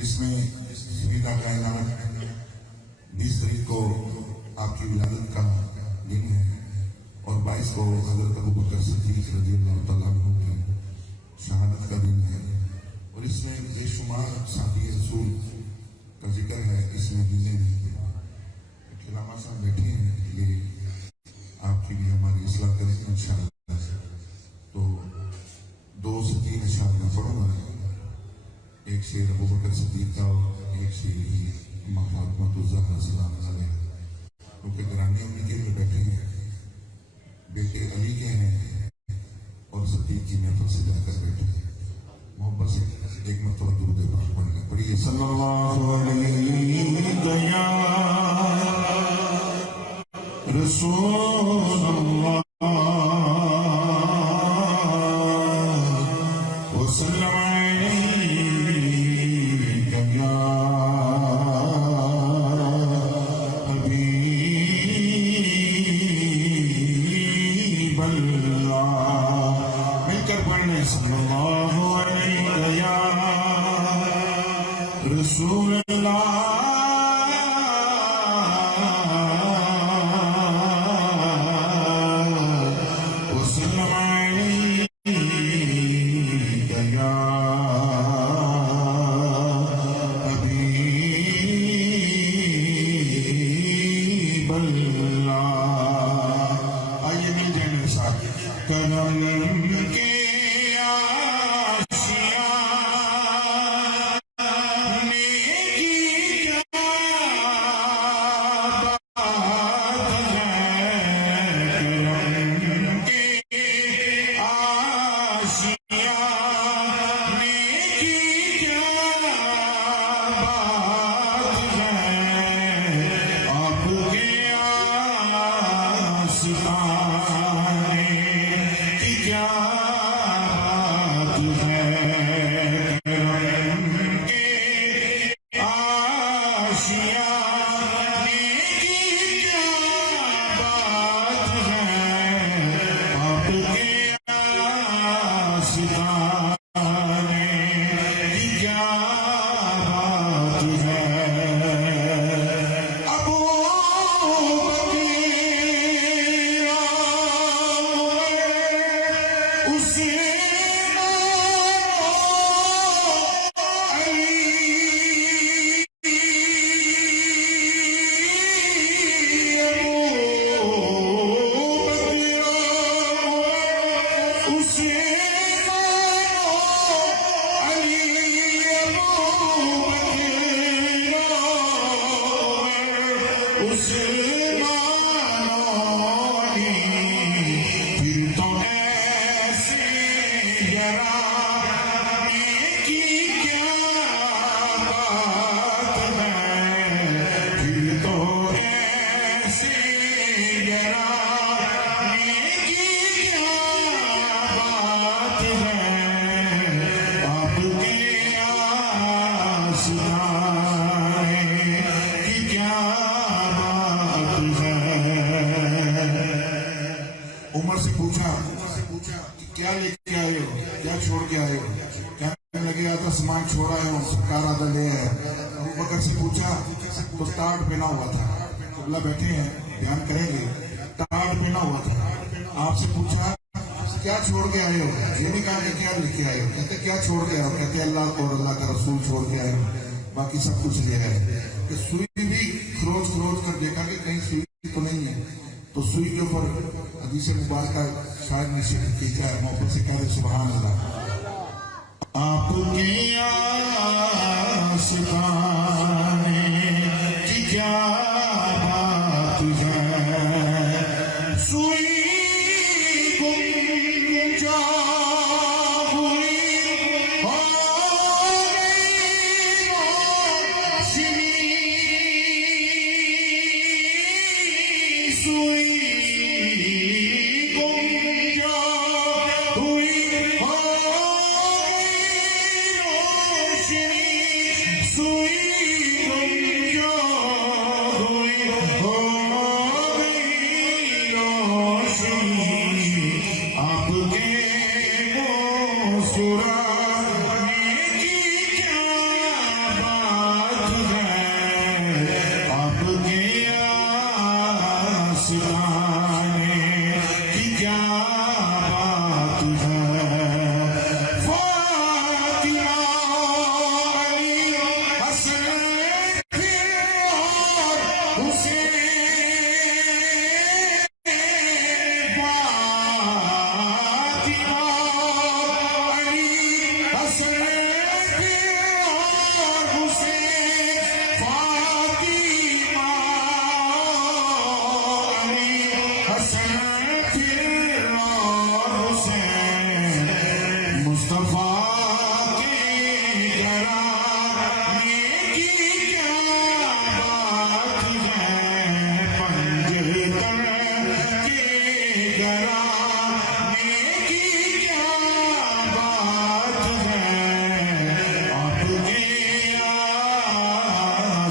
जिसमें सुविधा का ऐलान 20 तारीख को आपकी विलादत का दिन है और 22 को हजरत अबू बकर सिद्दीक रज़ियल्लाहु तआला अन्हु की शहादत का दिन है और इसमें बेशुमार साथी रसूल का जिक्र है। इसमें दीने खिलामा साहब बैठे हैं, ये आपकी भी हमारी इस्लाह करेंगे इंशाअल्लाह। तो 2 से 3 अशआर में पढ़ूंगा, एक शेर अबू बकर सिद्दीक का और एक शेर ही माँ फातिमा ज़हरा सलाम अलैहा, क्योंकि घराने उनके में बैठे हैं, बेटे अली के हैं और सिद्दीक की महफिल से जाकर बैठे हैं। मोहब्बत से एक मरतबा दुरूद पाक पढ़ना पढ़िए। सल्लल्लाहु अलैहि रसूलुल्लाह वसल्लम मिलकर पढ़ने सल्लल्लाहु अलैहि या रसूलल्लाह वसल्लम अलैका या हबीबल्लाह। आइए मिल जाए मेरे साथ। करम के उमर से पूछा कि क्या लेके आए हो, क्या छोड़ के आए हो? कहने लगे आधा सामान छोड़ा है और सरकार आधा ले है। अबू बकर से पूछा तो टाट पहना हुआ था, अल्लाह बैठे हैं ध्यान करेंगे, टाट पहना हुआ था। आपसे पूछा क्या छोड़ के आए हो? ये नहीं कहा कि क्या लेके आए हो। कहते क्या छोड़ के आए हो? कहते अल्लाह और अल्लाह का रसूल छोड़ के आए हो, बाकी सब कुछ ले आए। कि सुई भी खरोच कर देखा कि कहीं सुई तो नहीं है, तो सुई के ऊपर हदीस मुबारक शायद ने लिखा है, मोहब्बत से कह रहे सुभान अल्लाह। आपकी आशिकाने की क्या बात है, सुई Shri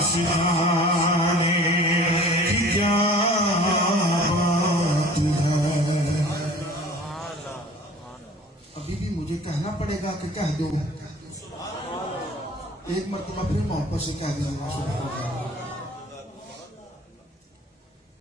आशिकाने की क्या बात है। अभी भी मुझे कहना पड़ेगा कि कह दो, एक मरतबा फिर मोहब्बत से कह दीजिएगा।